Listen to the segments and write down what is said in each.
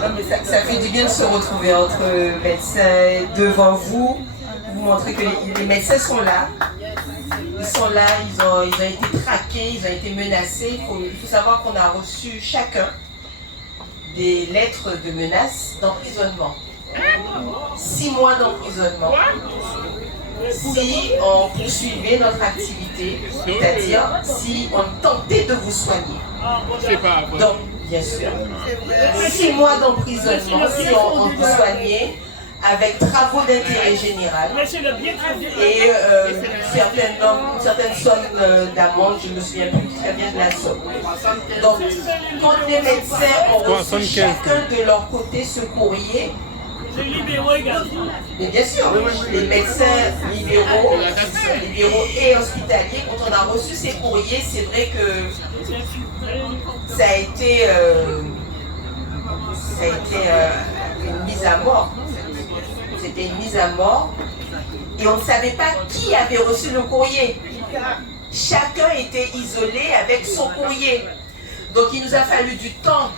Non, mais ça fait du bien de se retrouver entre médecins devant vous. Vous montrez que les médecins sont là. Ils sont là, ils ont été traqués, ils ont été menacés. Il faut savoir qu'on a reçu chacun des lettres de menaces d'emprisonnement. 6 mois d'emprisonnement. Si on poursuivait notre activité, c'est-à-dire si on tentait de vous soigner. Donc, bien sûr, 6 mois d'emprisonnement si on vous soignait avec travaux d'intérêt général et certaines sommes d'amende, je ne me souviens plus très bien de la somme. Donc, quand les médecins ont reçu chacun de leur côté ce courrier, mais bien sûr, les médecins libéraux et hospitaliers, quand on a reçu ces courriers, c'est vrai que ça a été une mise à mort. C'était une mise à mort et on ne savait pas qui avait reçu le courrier. Chacun était isolé avec son courrier. Donc il nous a fallu du temps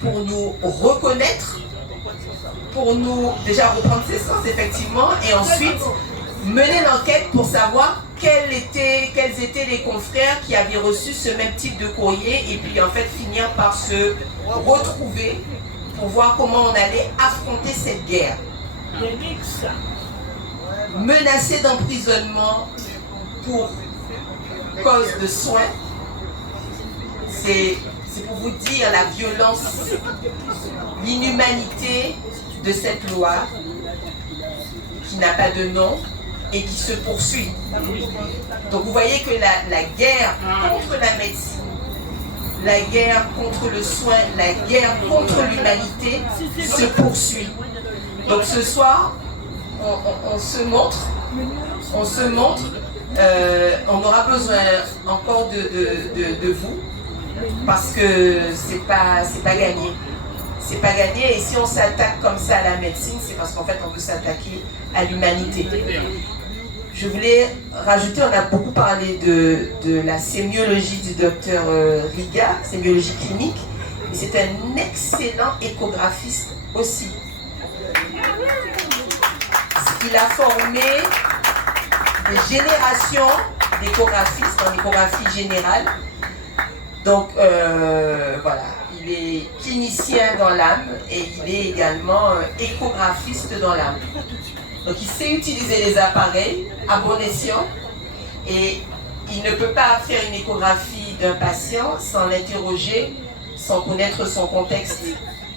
pour nous reconnaître, pour nous déjà reprendre ses sens effectivement et ensuite mener l'enquête pour savoir quels étaient les confrères qui avaient reçu ce même type de courrier et puis en fait finir par se retrouver pour voir comment on allait affronter cette guerre. Menacé d'emprisonnement pour cause de soins, c'est pour vous dire la violence, l'inhumanité de cette loi qui n'a pas de nom et qui se poursuit. Donc vous voyez que la guerre contre la médecine, la guerre contre le soin, la guerre contre l'humanité se poursuit. Donc ce soir, on se montre, on aura besoin encore de vous, parce que c'est pas gagné. C'est pas gagné, et si on s'attaque comme ça à la médecine, c'est parce qu'en fait on veut s'attaquer à l'humanité. Je voulais rajouter, on a beaucoup parlé de la sémiologie du docteur Riga, sémiologie clinique, mais c'est un excellent échographiste aussi. Il a formé des générations d'échographistes en échographie générale. Donc voilà, il est clinicien dans l'âme et il est également échographiste dans l'âme. Donc il sait utiliser les appareils à bon escient et il ne peut pas faire une échographie d'un patient sans l'interroger, sans connaître son contexte.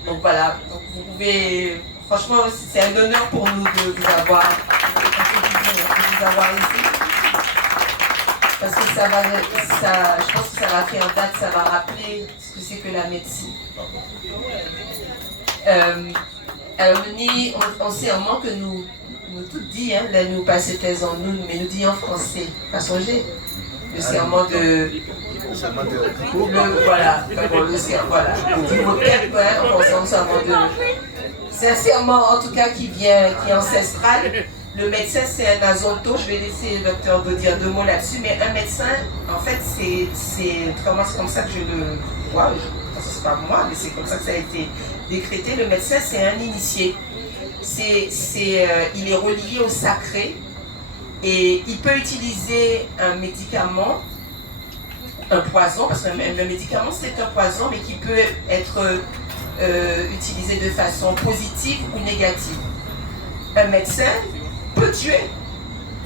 Donc voilà, donc vous pouvez... Franchement, c'est un honneur pour nous de vous avoir ici. Parce que je pense que ça va faire date, ça va rappeler ce que c'est que la médecine. Alors, on sait un mot que nous tout dit, hein, là, nous passons tes en nous, mais nous dit en français. Pas songer. Le serment de. Voilà. Le serment, voilà. C'est un serment en tout cas qui est ancestral. Le médecin c'est un azonto, je vais laisser le docteur de dire 2 mots là-dessus, mais un médecin, en fait c'est comme ça que je le vois, c'est pas moi, mais c'est comme ça que ça a été décrété. Le médecin c'est un initié, il est relié au sacré et il peut utiliser un médicament, un poison, parce que le médicament c'est un poison, mais qui peut être utilisé de façon positive ou négative. Un médecin peut tuer.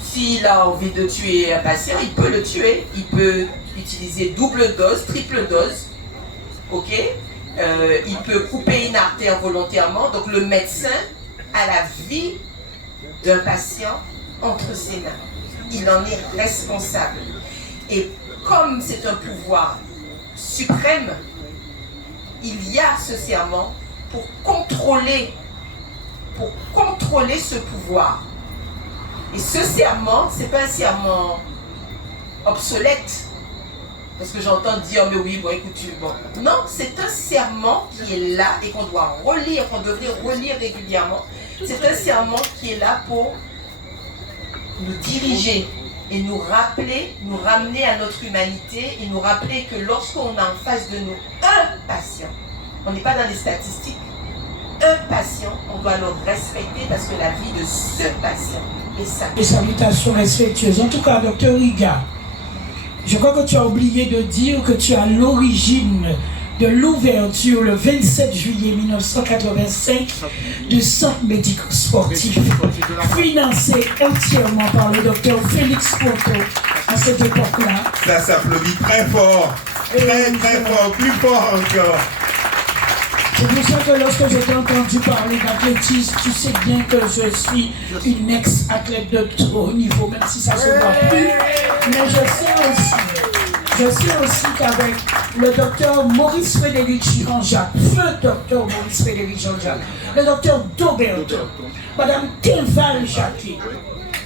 S'il a envie de tuer un patient, il peut le tuer. Il peut utiliser double dose, triple dose. Ok, il peut couper une artère volontairement. Donc le médecin a la vie d'un patient entre ses mains. Il en est responsable. Et comme c'est un pouvoir suprême, il y a ce serment pour contrôler ce pouvoir. Et ce serment, c'est pas un serment obsolète, parce que j'entends dire, mais oui, bon, écoute, bon. Non, c'est un serment qui est là et qu'on doit relire, qu'on devrait relire régulièrement. C'est un serment qui est là pour nous diriger et nous rappeler, nous ramener à notre humanité et nous rappeler que lorsqu'on a en face de nous un patient, on n'est pas dans les statistiques, un patient, on doit le respecter parce que la vie de ce patient est sacrée. Des salutations respectueuses. En tout cas, docteur Riga, je crois que tu as oublié de dire que tu as l'origine de l'ouverture le 27 juillet 1985 du centre médico-sportif financé entièrement par le docteur Félix Poto à cette époque-là. Ça s'applaudit très fort, très fort, plus fort encore. C'est pour ça que lorsque je t'ai entendu parler d'athlétisme, tu sais bien que je suis une ex-athlète de trop haut niveau, même si ça ne se voit plus. Mais je sais aussi qu'avec le docteur Maurice Frédéric Jean-Jacques, feu docteur Maurice Frédéric Jean-Jacques, le docteur Dauberton, madame Théval Jacquet,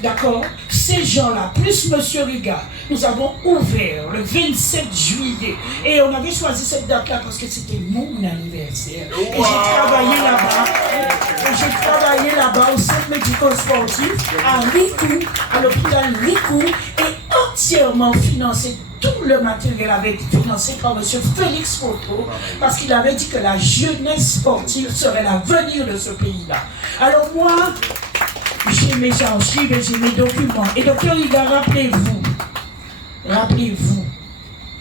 d'accord, ces gens-là, plus monsieur Riga, nous avons ouvert le 27 juillet et on avait choisi cette date-là parce que c'était mon anniversaire. Et j'ai travaillé là-bas au centre médico-sportif à Ricou, à l'hôpital Ricou, et entièrement financé. Tout le matériel avait été financé par M. Félix Poto parce qu'il avait dit que la jeunesse sportive serait l'avenir de ce pays-là. Alors moi, j'ai mes archives et j'ai mes documents. Et docteur Riga, rappelez-vous,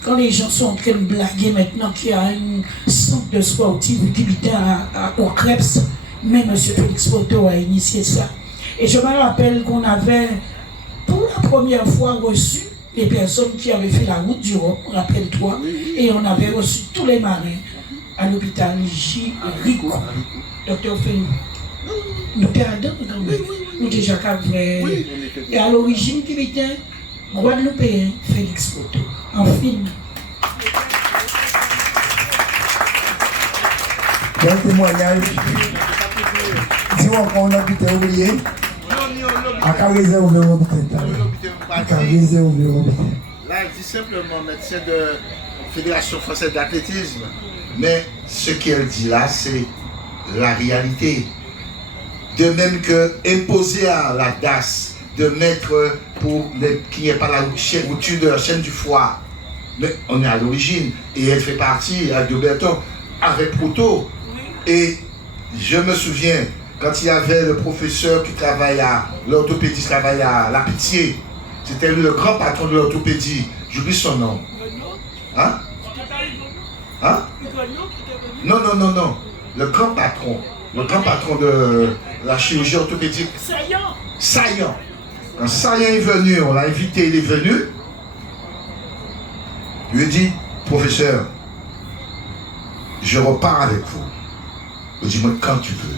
quand les gens sont en train de blaguer maintenant qu'il y a une centre de sportifs qui au Krebs, mais M. Félix Poto a initié ça. Et je me rappelle qu'on avait, pour la première fois, reçu les personnes qui avaient fait la route du Rhum, rappelle-toi, et on avait reçu tous les marins à l'hôpital J. Rico. Docteur Félix. Nous étions quand même. Nous étions déjà vrai. Et à l'origine, qui était Guadeloupéen, Félix Poto, en film. Un témoignage. Dis-moi qu'on a pu oublier. À Carizé, on veut Là, elle dit simplement médecin de Fédération Française d'Athlétisme. Mais ce qu'elle dit là, c'est la réalité. De même que imposer à la DAS de mettre pour qu'il n'y ait pas la rupture de la chaîne du foie. Mais on est à l'origine et elle fait partie à Dauberton avec Proto. Et je me souviens, quand il y avait le professeur qui travaille à l'orthopédie, qui travaille à La Pitié, c'était lui le grand patron de l'orthopédie. J'oublie son nom. Hein? Hein? Non. Le grand patron de la chirurgie orthopédique. Saillant. Quand Saillant est venu, on l'a invité, il est venu. Je lui ai dit, professeur, je repars avec vous. Je dis, moi, quand tu veux.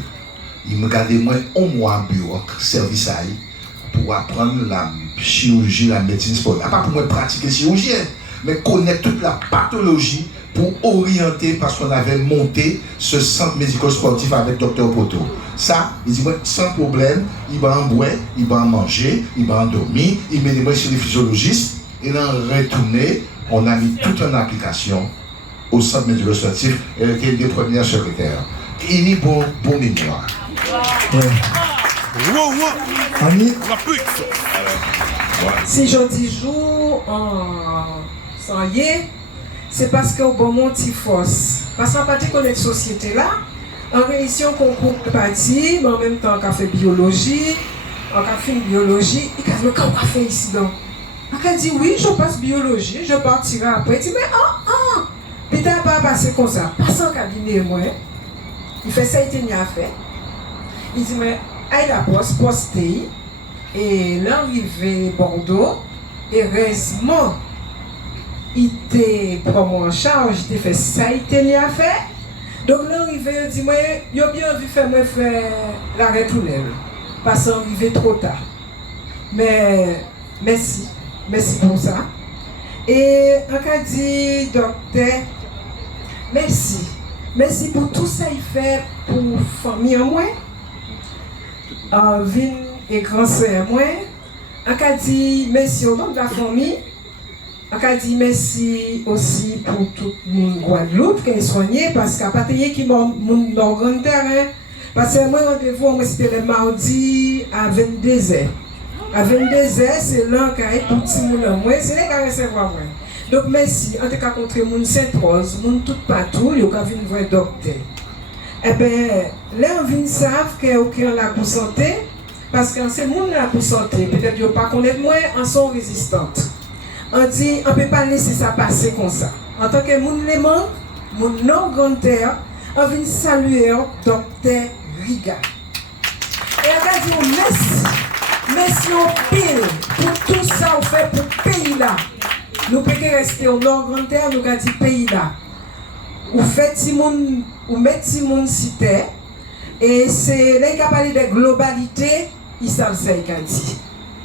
Il me gardait moi au mois bureau, service à pour apprendre la chirurgie, la médecine sportive. Pas pour moi pratiquer chirurgien, mais connaître toute la pathologie pour orienter parce qu'on avait monté ce centre médico-sportif avec Dr Poto. Ça, il dit, moi, sans problème, il va en boire, il va en manger, il va en dormir, il met les mains sur les physiologistes, et là, retourné, on a mis toute une application au centre médico-sportif, elle était une des premières secrétaires. Il est bon mémoire. Si je dis jour en sanglier, c'est parce qu'au bon moment, il force. Parce qu'en partie de notre société là, en réunion concours de partie, mais en même temps qu'on fait biologie, on fait biologie, et qu'on fait ici donc. On dit oui, je passe biologie, je partirai après. Il dit mais peut-être pas passer comme ça. Passe en cabinet moi. Il fait ça, il était à faire. Il dit mais aille la poster et l'arrivée Bordeaux, heureusement, il était pris en charge, il était fait ça, il était à faire. Donc l'arrivée, il dit moi, il a bien vu faire l'arrêt tunnel, parce qu'il arrivé trop tard. Mais merci pour ça. Et on a dit docteur, merci pour tout ça il fait pour la famille en moi. Vin et grand frère moi, on a dit merci au nom de la famille, on a dit merci aussi pour tout le monde Guadeloupe qui est soigné parce qu'à partir qui mon dans grand terrain parce que moi rendez-vous c'était le mardi à 22h. À 22h c'est là qu'il y a tout petit monde moi, c'est là qui recevoir moi. Donc merci en tout cas contre monde Sainte-Rose, monde tout partout, il y a venir voir docteur. Eh bien, les gens savent que la pour santé, parce que c'est le monde la pour santé. Peut-être qu'ils ne pas connaître moins, en sont résistantes. On dit, on ne peut pas laisser ça passer comme ça. En tant que monde les manque, mon non grande terre, on vient saluer docteur Riga. Et on va dire merci au pile pour tout ça on fait pour le pays là. Nous pouvons rester au nord grande terre, nous avons dit pays là. Ou faites si moun, ou mettez si moun si terre. Et c'est là qu'il a parlé de globalité, il s'en sait qu'il a dit.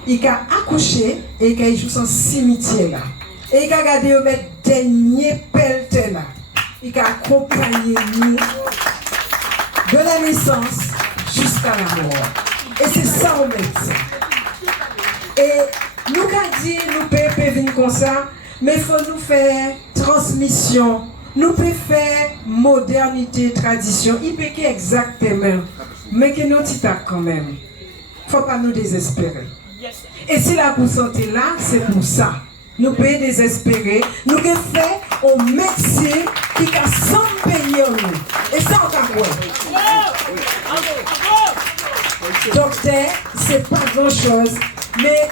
Il a accouché et il a joué son cimetière là. Et il a gardé au mettre dernier pelleté là. Il a accompagné nous de la naissance jusqu'à la mort. Et c'est ça au médecin. Et nous avons dit, nous pouvons venir comme ça, mais il faut nous faire transmission. Nous pouvons faire modernité, tradition. Il peut exactement, mais que nous t'attaquons quand même. Il ne faut pas nous désespérer. Et si la santé là, c'est pour ça. Nous pouvons désespérer. Nous pouvons faire un médecin qui a 100 pays en nous. Et ça, on a quoi? Docteur, c'est pas grand chose, mais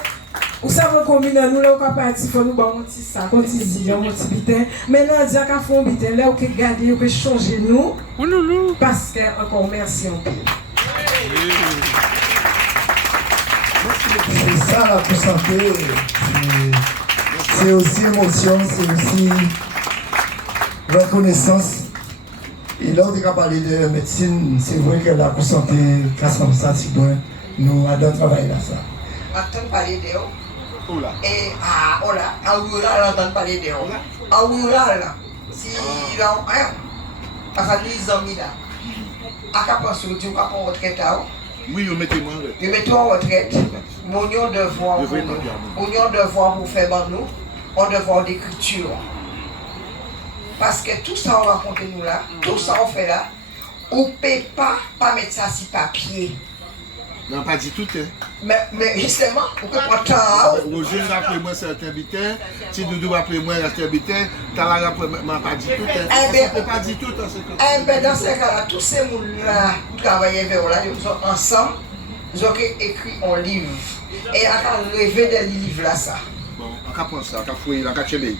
vous savez comment nous là on parti faut nous bon petit ça, on petit dit, on petit bitin, mais là on dit qu'on fait un bitin là on peut garder, on peut changer nous parce que encore merci en plus. C'est ça la pour santé, c'est aussi émotion, c'est aussi reconnaissance. Et là, on a parlé de médecine, c'est vrai que la pour santé, grâce à ça, nous avons travaillé là ça. Entendre parler d'eux. Et à Ola, à Oula, entendre parler d'eux. À Oula, là, si ils ont un, parce que les amis là, à quoi penser, tu vas pas en retraite là? Oui, vous mettez moi. Vous mettez en retraite, mon devoir pour nous, mon devoir pour faire nous, on devoir d'écriture. Parce que tout ça on raconte nous là, tout ça on fait là, on ne peut pas mettre ça sur papier. Non, pas dit tout, hein. Mais justement, on peut prendre temps. Roger rappelez moi certains bitins, si Doudou rappelez moi certains bitins, Tala rappelez moi pas dit tout, hein. On peut pas dire tout dans ce cas. Eh bien, dans ce cas-là, tous ces gens-là qui travaillent avec là, ils sont ensemble, ils ont écrit un livre. Et on a rêvé des livres là, ça. Bon, on va prendre ça, on va fouiller, on va chémer.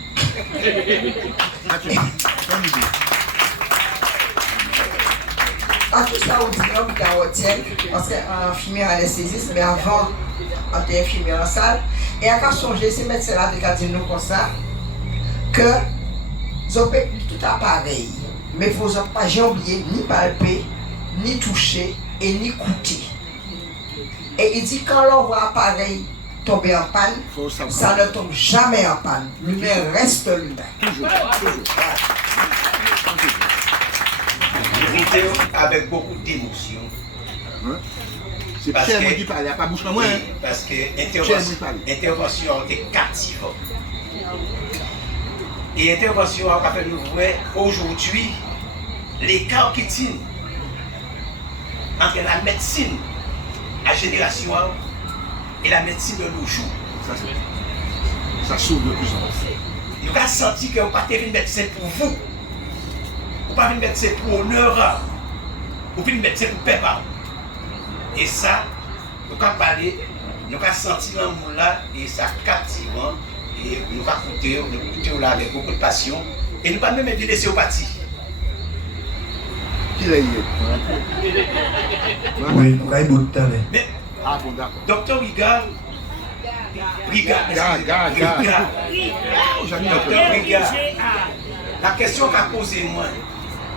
À tout ça, on dit qu'on retient, parce qu'un infirmière anesthésiste, mais avant, on était infirmière en salle. Et on a songé, ces médecins-là, de dire nous comme ça, que vous avez tout appareil, mais il ne faut pas jamais oublier ni palper, ni toucher et ni goûter. Et il dit quand on voit l'appareil tomber en panne, ça ne tombe jamais en panne. L'humain reste l'humain. Toujours. Avec beaucoup d'émotion. C'est Pierre qui parle, il n'y a pas bouche moi. Parce que l'intervention était captivante. Et l'intervention a fait nous voir aujourd'hui l'écart qui tient entre la médecine à génération et la médecine de nos jours. Ça s'ouvre de plus en plus. Nous avons senti que vous n'avez pas été médecin pour vous. Vous n'avez pas été médecin pour honneur. Vous n'avez pas été médecin pour père. Et ça, nous avons parlé, nous avons senti l'amour là, et ça captivant. Et nous avons écouté là avec beaucoup de passion. Et nous avons même laissé au parti. Qui l'a eu? Oui, nous avons beaucoup de temps. Mais, ah bon, d'accord. Docteur Riga, la question qu'a posée moi,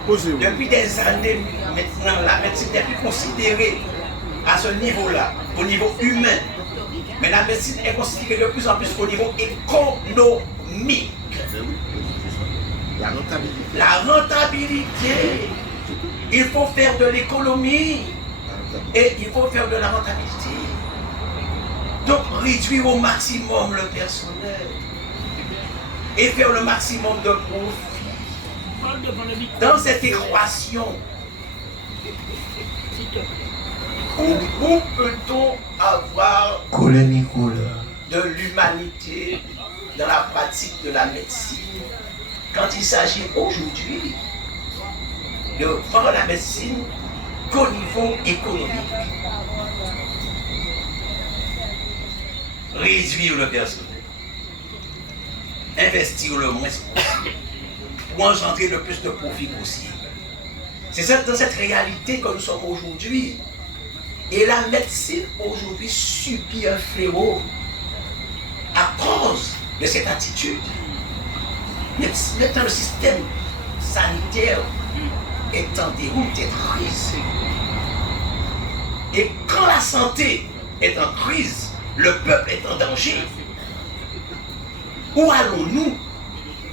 depuis des années maintenant, la médecine n'est plus considérée à ce niveau-là, au niveau humain. Mais la médecine est considérée de plus en plus au niveau économique. La rentabilité. Il faut faire de l'économie et il faut faire de la rentabilité. Donc réduire au maximum le personnel et faire le maximum de profit. Dans cette équation, où peut-on avoir de l'humanité dans la pratique de la médecine quand il s'agit aujourd'hui de faire la médecine qu'au niveau économique. Réduire le personnel. Investir le moins possible pour engendrer le plus de profit possible. C'est dans cette réalité que nous sommes aujourd'hui. Et la médecine aujourd'hui subit un fléau à cause de cette attitude. Maintenant, le système sanitaire est en déroute, est en crise. Et quand la santé est en crise, le peuple est en danger. Où allons-nous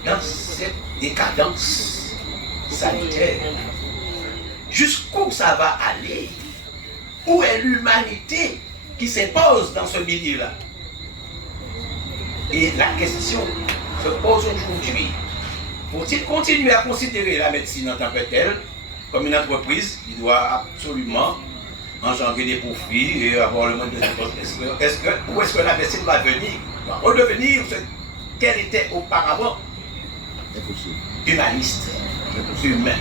dans cette décadence sanitaire? Jusqu'où ça va aller? Où est l'humanité qui s'impose dans ce milieu-là? Et la question se pose aujourd'hui. Faut-il continuer à considérer la médecine en tant que telle comme une entreprise qui doit absolument engendrer des profits et avoir le monde de dépenses? Où est-ce que la médecine va venir? Va redevenir ce qu'elle était auparavant? Impossible. Humaniste, humain.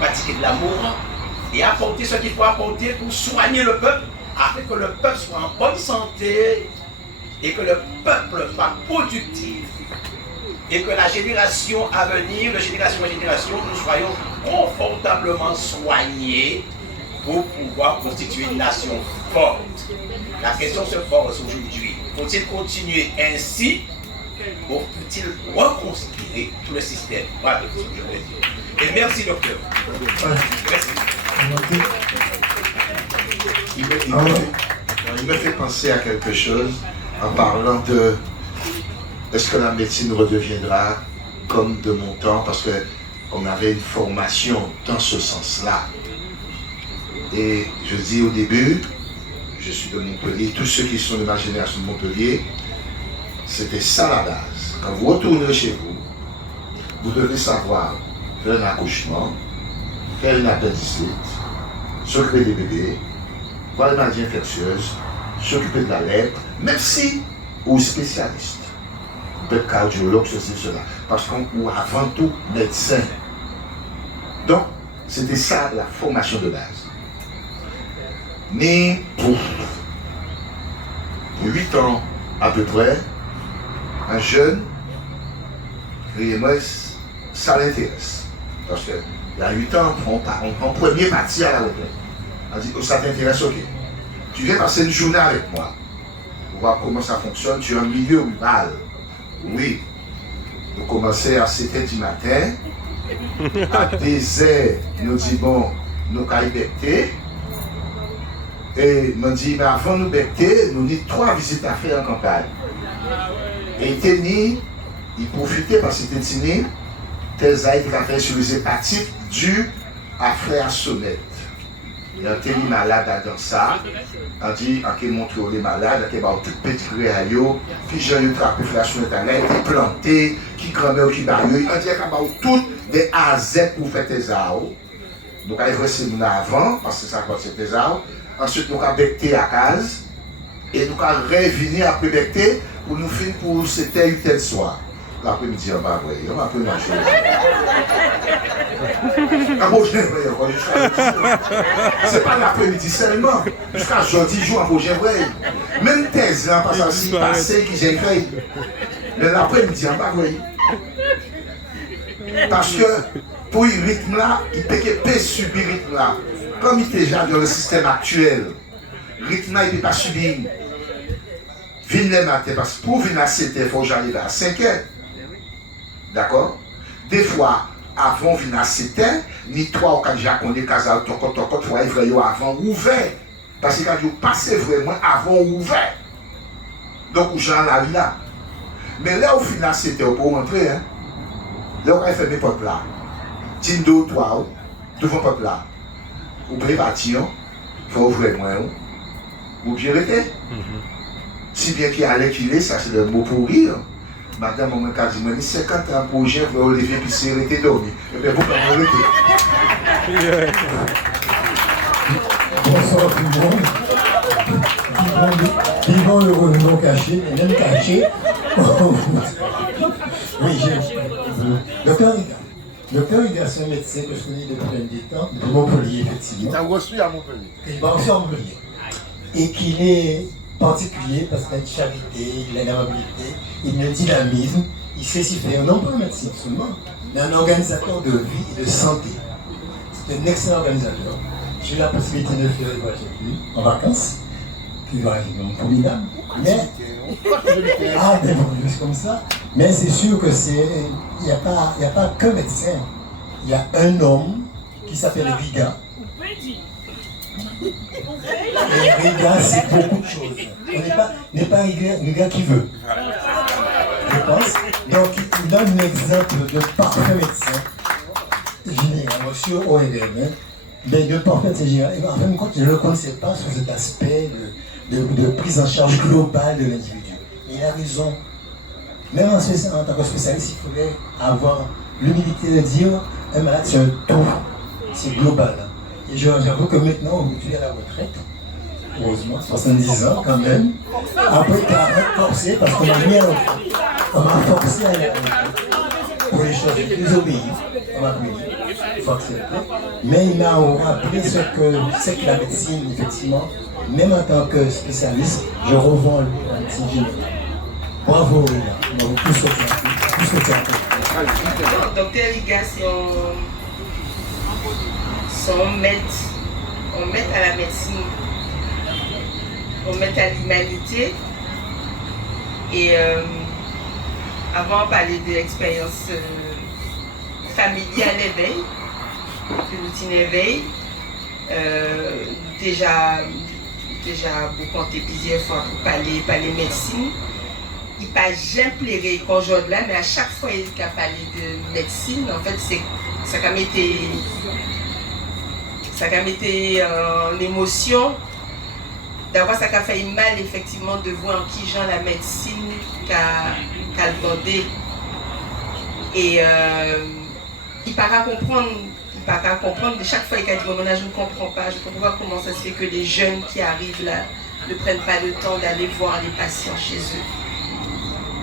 Pratiquer de l'amour et apporter ce qu'il faut apporter pour soigner le peuple, afin que le peuple soit en bonne santé et que le peuple soit productif et que la génération à venir, de génération en génération, nous soyons confortablement soignés pour pouvoir constituer une nation forte. La question se pose aujourd'hui. Faut-il continuer ainsi ou faut-il reconsidérer tout le système? Voilà ce que je voulais dire. Et merci, docteur. Merci. Il me fait penser à quelque chose en parlant de est-ce que la médecine redeviendra comme de mon temps, parce qu'on avait une formation dans ce sens-là. Et je dis au début, je suis de Montpellier, tous ceux qui sont de ma génération de Montpellier, c'était ça la base. Quand vous retournez chez vous, vous devez savoir faire un accouchement, faire une appendicite, s'occuper des bébés, voir les maladies infectieuses, s'occuper de la lèpre, même si vous êtes spécialiste, vous êtes cardiologue, ceci, cela, parce qu'on est avant tout médecin. Donc, c'était ça la formation de base. Mais pour 8 ans à peu près, un jeune, et moi, ça l'intéresse. Parce qu'il y a 8 ans, on prend premier parti à la retraite. On dit, oh, ça t'intéresse, ok. Tu viens passer une journée avec moi. Pour voir comment ça fonctionne. Tu es en milieu rural. Oui. Nous commençons à 7 h du matin. À 10 h, nous disons, bon, nous allons becter. Et nous dit, mais avant nous becter, nous avons 3 visites à faire en campagne. Et il profitait parce que c'était tes aides qu'il a fait sur les hépatites dues à frère Sonnette. Il a été malade dans ça. On dit, on montre les malades, on a tout petit réaillot, puis j'ai eu trappé frère Sonnette, il a été planté, qui grand-mère, qui barrière. On dit qu'on a tout des A à Z pour faire tes arbres. Donc, on a versé avant, parce que ça va être tes arbres. Ensuite, nous avons becté à case. Et nous avons revenir après becté pour nous finir pour c'était une telle soir. L'après-midi, on va voir, on va peu manger. C'est pas l'après-midi seulement. Jusqu'à jeudi jour, on va voir. Même thèse, là, parce que c'est passé qui j'ai fait. Mais l'après-midi, on va voir. Parce que pour le rythme là, il peut subir le rythme là. Comme il est déjà dans le système actuel, le rythme là, il ne peut pas subir. Venez le matin, parce que pour venir à 7 h, il faut que j'arrive à 5 h. D'accord? Des fois, avant de venir à 7 h, ni 3 ou 4 jours qu'on est casé, il faut être avant ouvert. Parce que quand vous passez vraiment avant ouvert. Donc, vous avez la vie là. Mais là, au final, 7 h, pour rentrer, hein? Là, on va faire mes potes là. Tine 2 ou 3, devant potes là. Vous pouvez partir, il faut ouvrir moins. Vous bien rester. Si bien qu'il y a qu'il est, ça c'est le mot pour rire. Madame, on m'a dit, 50 ans pour j'ai vous lever puis c'est arrêté dormir. Et bien, vous pouvez arrêter. Bonsoir tout le monde. Vivons heureux, non caché, mais même caché. Oui, j'ai. Docteur Ricard, Docteur Riga, c'est un médecin que je connais depuis un temps, de Montpellier, effectivement. Il a reçu à Montpellier. Il va aussi à Montpellier. Et qu'il est particulier parce qu'il a une charité, il a une amabilité, il a un dynamisme, il sait s'y faire, non pas un médecin seulement, mais un organisateur de vie et de santé. C'est un excellent organisateur. J'ai eu la possibilité de faire une voyage avec lui en vacances, qui va arriver formidable. Mais, des bonus comme ça. Mais c'est sûr que il n'y a pas qu'un médecin. Il y a un homme qui s'appelle Riga. Et Riga, c'est beaucoup de choses. On n'est pas Riga qui veut. Je pense. Donc, il donne un exemple de parfait médecin. Général, monsieur ORM, mais de parfait médecin général. En fin de compte, je ne le connaissais pas sur cet aspect de prise en charge globale de l'individu. Il a raison. Même en tant que spécialiste, il faudrait avoir l'humilité de dire un malade, c'est un tout, c'est global. Et j'avoue que maintenant, aujourd'hui à la retraite, heureusement, 70 ans quand même, après 40 forcé, parce qu'on m'a mis à la retraite, on m'a forcé à aller à la retraite pour les choses plus obéir. On m'a pris, il faut accepter. Mais il m'a rappelé ce que c'est que la médecine, effectivement, même en tant que spécialiste, je revends un petit génie. Bravo, Riga. Bravo, plus que ça. Docteur Riga, on met à la médecine, on met à l'humanité. Et avant, on parlait de l'expérience familiale éveil, de l'outil éveil. Déjà beaucoup ont été plusieurs fois pour parler médecine. Il n'a jamais pleuré quand je là, mais à chaque fois qu'il a parlé de médecine, en fait, ça a été en émotion. D'abord, ça a fait mal, effectivement, de voir en qui genre la médecine qu'a demandé. Et il ne peut pas comprendre. De chaque fois, il a dit, je ne comprends pas, je ne comprends pas comment ça se fait que les jeunes qui arrivent là ne prennent pas le temps d'aller voir les patients chez eux.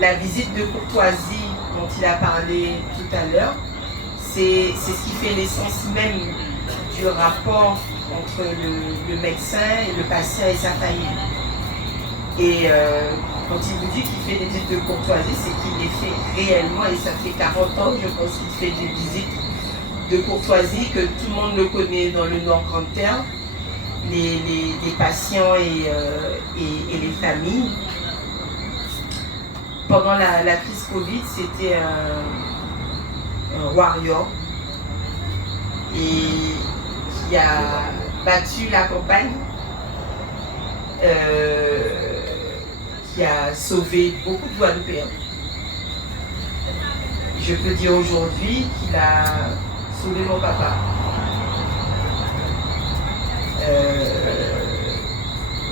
La visite de courtoisie dont il a parlé tout à l'heure, c'est ce qui fait l'essence même du rapport entre le médecin et le patient et sa famille. Et quand il vous dit qu'il fait des visites de courtoisie, c'est qu'il les fait réellement, et ça fait 40 ans, je pense qu'il fait des visites de courtoisie, que tout le monde le connaît dans le Nord Grande-Terre, les patients et les familles. Pendant la crise Covid, c'était un warrior et qui a battu la campagne, qui a sauvé beaucoup de Guadeloupéens. Je peux dire aujourd'hui qu'il a sauvé mon papa.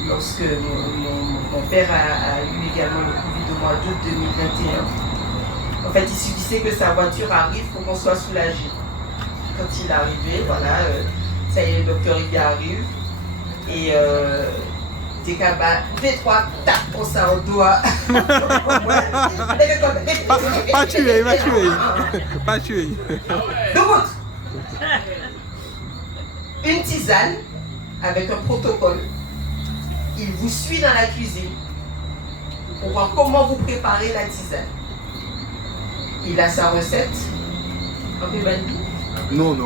Lorsque mon père a eu également le Covid au mois d'août 2021. En fait, il suffisait que sa voiture arrive pour qu'on soit soulagé. Quand il est arrivé, voilà, ça y est, le docteur Riga arrive. Et des cabas, 2-3 tapes pour ça au doigt. Pas tué. Pas tué. Donc, une tisane avec un protocole. Il vous suit dans la cuisine pour voir comment vous préparez la tisane. Il a sa recette. On peut mettre tout? Non.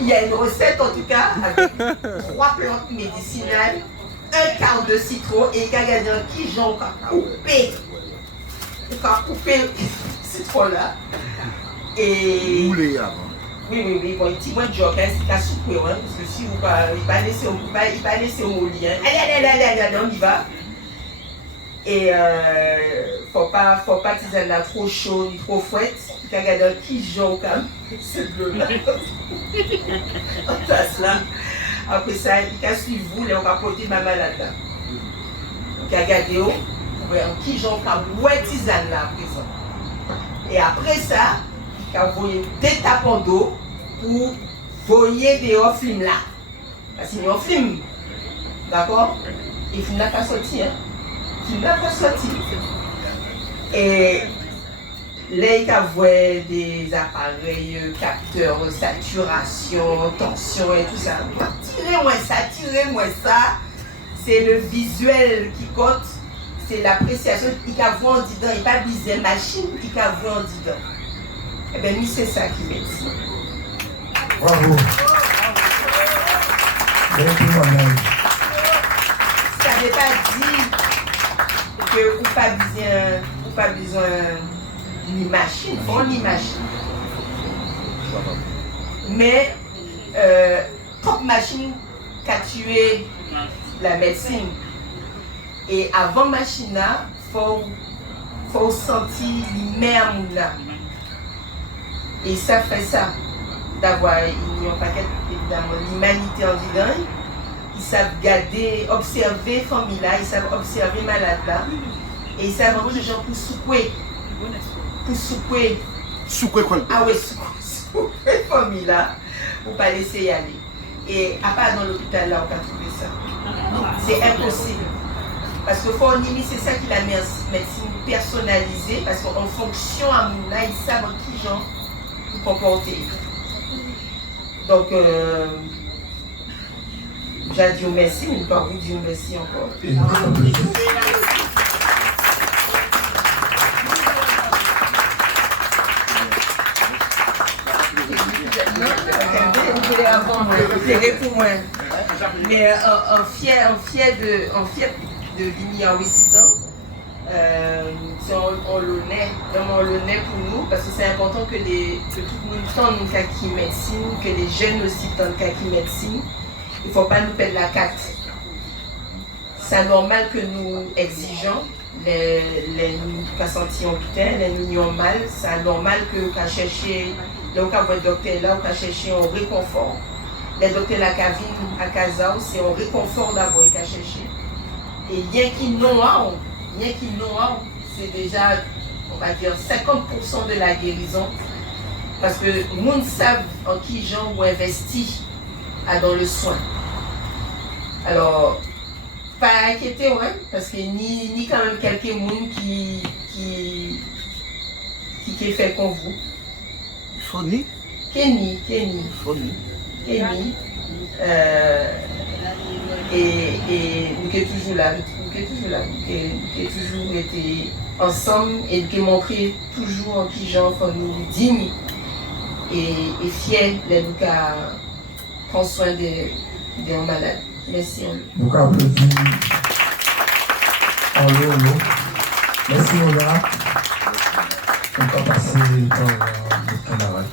Il y a une recette en tout cas avec 3 plantes médicinales, un quart de citron et gagnant qui j'en couper. On va couper le citron là. Et. Moulé avant. Oui, bon, il petit moins de job, c'est à souper, parce que si vous pas, il va laisser au lit. Allez, on y va. Et faut pas tisane là trop chaud, ni trop fouette. Tu as regardé qui joue comme c'est bleu là. En place là. Après ça, il a suivi vous, là, on va porter ma malade là. Donc, il a regardé qui joue comme ouais tisane là après ça. Et après ça, il a envoyé des tapons d'eau pour voyer des film là. Parce qu'il y a un film. D'accord? Et le film n'a pas sorti. Hein? Le film n'a pas sorti. Et là, il y a des appareils capteurs, saturation, tension et tout ça. Tirez-moi ça. C'est le visuel qui compte. C'est l'appréciation. Il y a vu en dedans. Il n'y a pas besoin de machine, il y a vu en dedans. Eh bien, nous, c'est ça qui met. Bravo. Ça ne veut pas dire que vous pas besoin d'une machine, faut une machine. Mais toute machine qui a tué la médecine. Et avant machine, il faut sentir l'humain là. Et ça fait ça, d'avoir un paquet, évidemment, l'humanité en dedans. Ils savent garder, observer famille là, ils savent observer malade là. Et ils savent vraiment les gens pour souper. Pour souper. Souper quoi? Ah oui, souper famille là, pour ne pas laisser y aller. Et à part dans l'hôpital là, on peut trouver ça. C'est impossible. Parce que Fornimi, c'est ça qui la médecine personnalisée, parce qu'en fonction à mon là, ils savent qui gens vous comporter. Donc, j'ai dit merci, mais je ne peux pas vous dire merci encore. Vous voulez avoir pour moi. Mais en fier de Guinea Wissidon, on l'honnête, vraiment on l'honnête pour nous, parce que c'est important que tout le monde tente une kaki médecine, que les jeunes aussi tentent kaki médecine. Il ne faut pas nous perdre la carte. C'est normal que nous exigeons les nous senti en putain, les nous ont mal. C'est normal que nous cherchions, là où votre docteur là, on chercher un réconfort. Les docteurs la Kavin à Kazao, c'est un réconfort d'abord qu'ils chercher. Et rien qu'ils n'ont, c'est déjà, on va dire, 50% de la guérison. Parce que les gens savent en qui gens ont investi dans le soin. Alors, pas inquiéter, ouais, parce que ni quand même quelqu'un qui est fait comme vous. Foni? Kenny. Foni. Kenny. Et nous sommes toujours là, nous sommes toujours été ensemble et nous avons montré toujours en qui gens nous dignes et fiers de nous prendre soin des malades. Merci. Nous applaudissons en l'eau. Merci, Ola. On va passer par notre camarade.